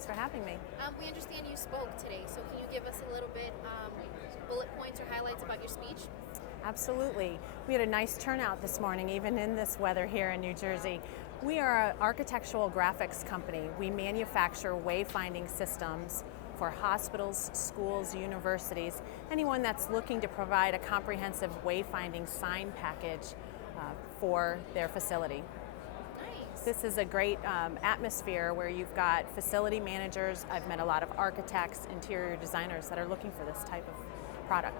Thanks for having me. We understand you spoke today, so can you give us a little bit bullet points or highlights about your speech? Absolutely. We had a nice turnout this morning, even in this weather here in New Jersey. We are an architectural graphics company. We manufacture wayfinding systems for hospitals, schools, universities, anyone that's looking to provide a comprehensive wayfinding sign package for their facility. Nice. This is a great atmosphere where you've got facility managers. I've met a lot of architects, interior designers that are looking for this type of product.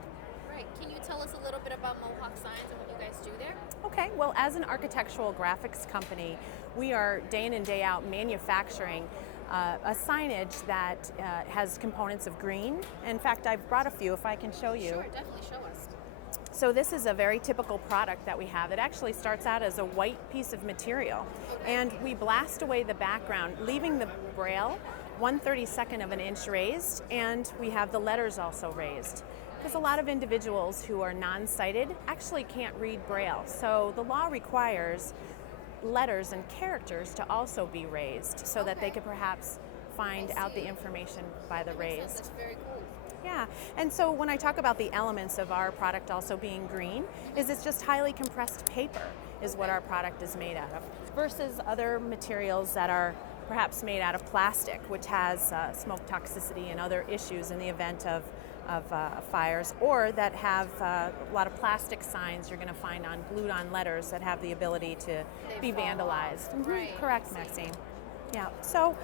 Right. Can you tell us a little bit about Mohawk Signs and what you guys do there? Okay, well, as an architectural graphics company, we are day in and day out manufacturing a signage that has components of green. In fact, I've brought a few if I can show you. Sure, definitely show us. So this is a very typical product that we have. It actually starts out as a white piece of material, and we blast away the background, leaving the braille 1/32 of an inch raised, and we have the letters also raised. Because a lot of individuals who are non-sighted actually can't read braille, so the law requires letters and characters to also be raised so that they could perhaps find out the information by the raised. That's very cool. Yeah, and so when I talk about the elements of our product also being green, is it's just highly compressed paper is what our product is made out of, versus other materials that are perhaps made out of plastic, which has smoke toxicity and other issues in the event of fires, or that have a lot of plastic signs you're going to find on glued on letters that have the ability to be vandalized. Right. Correct, Maxine. Yeah, so,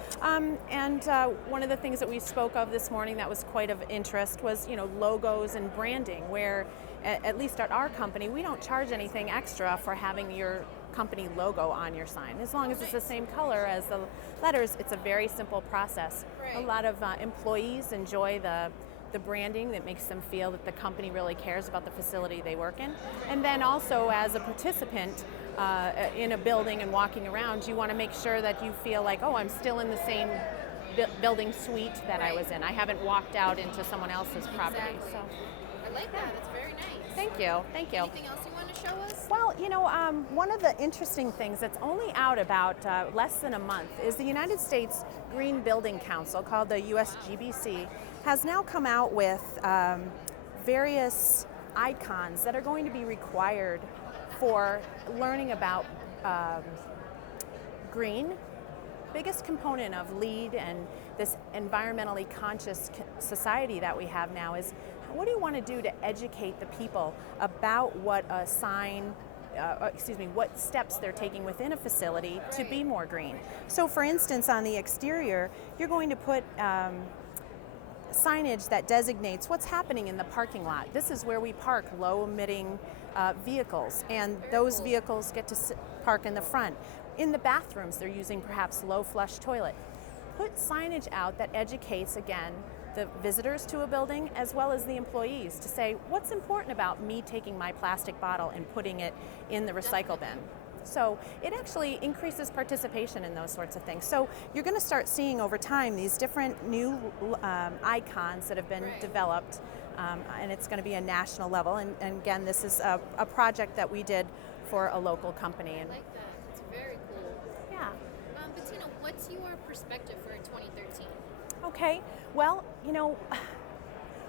one of the things that we spoke of this morning that was quite of interest was, logos and branding, where at least at our company, we don't charge anything extra for having your company logo on your sign. As long as it's the same color as the letters, it's a very simple process. Right. A lot of employees enjoy the branding that makes them feel that the company really cares about the facility they work in. And then also as a participant in a building and walking around, you want to make sure that you feel like, oh, I'm still in the same building suite that I was in. I haven't walked out into someone else's property. Exactly. So, I like that. It's very nice. thank you. Anything else you want to show us? Well, one of the interesting things that's only out about less than a month is the United States Green Building Council, called the USGBC, has now come out with various icons that are going to be required for learning about green. Biggest component of LEED and this environmentally conscious society that we have now is, what do you want to do to educate the people about what a sign, what steps they're taking within a facility to be more green? So for instance, on the exterior, you're going to put signage that designates what's happening in the parking lot. This is where we park low-emitting vehicles, and those vehicles get to park in the front. In the bathrooms, they're using perhaps low-flush toilet. Put signage out that educates, again, the visitors to a building as well as the employees to say, what's important about me taking my plastic bottle and putting it in the recycle bin? So it actually increases participation in those sorts of things. So you're going to start seeing over time these different new icons that have been developed, and it's going to be a national level. And again, this is a project that we did for a local company. I like that. It's very cool. Yeah. Bettina, what's your perspective for 2013? Okay, well,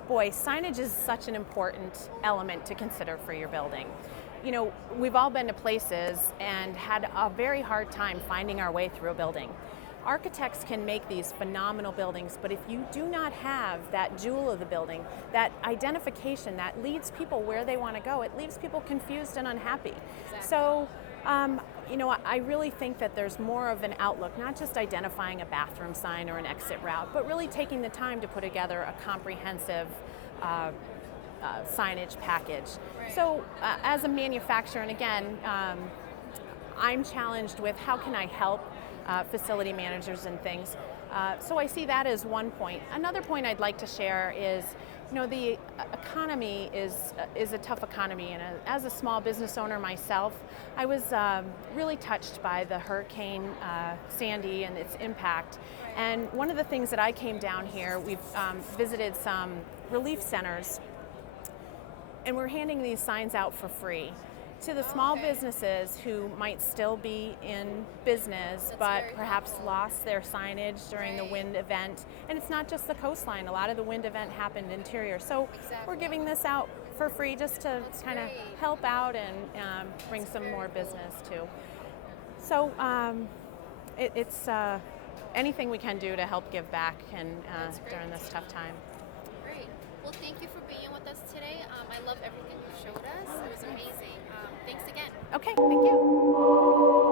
boy, signage is such an important element to consider for your building. We've all been to places and had a very hard time finding our way through a building. Architects can make these phenomenal buildings, but if you do not have that jewel of the building, that identification that leads people where they want to go, it leaves people confused and unhappy. Exactly. So, I really think that there's more of an outlook, not just identifying a bathroom sign or an exit route, but really taking the time to put together a comprehensive signage package. Right. So as a manufacturer, and again, I'm challenged with how can I help facility managers and things. So I see that as one point. Another point I'd like to share is, the economy is a tough economy, and as a small business owner myself, I was really touched by the Hurricane Sandy and its impact. And one of the things that I came down here, we've visited some relief centers, and we're handing these signs out for free. to the small Okay. businesses who might still be in business but very perhaps helpful. lost their signage during the Right. wind event. And it's not just the coastline. A lot of the wind event happened interior. So we're Exactly. giving this out for free just to That's kind of great. help out and bring That's some very more cool. business too. So it's anything we can do to help give back and That's great, during this tough Bettina. time. Great. Well, thank you for being with us today. I love everything you showed us. It was amazing. Thanks again. Okay, thank you.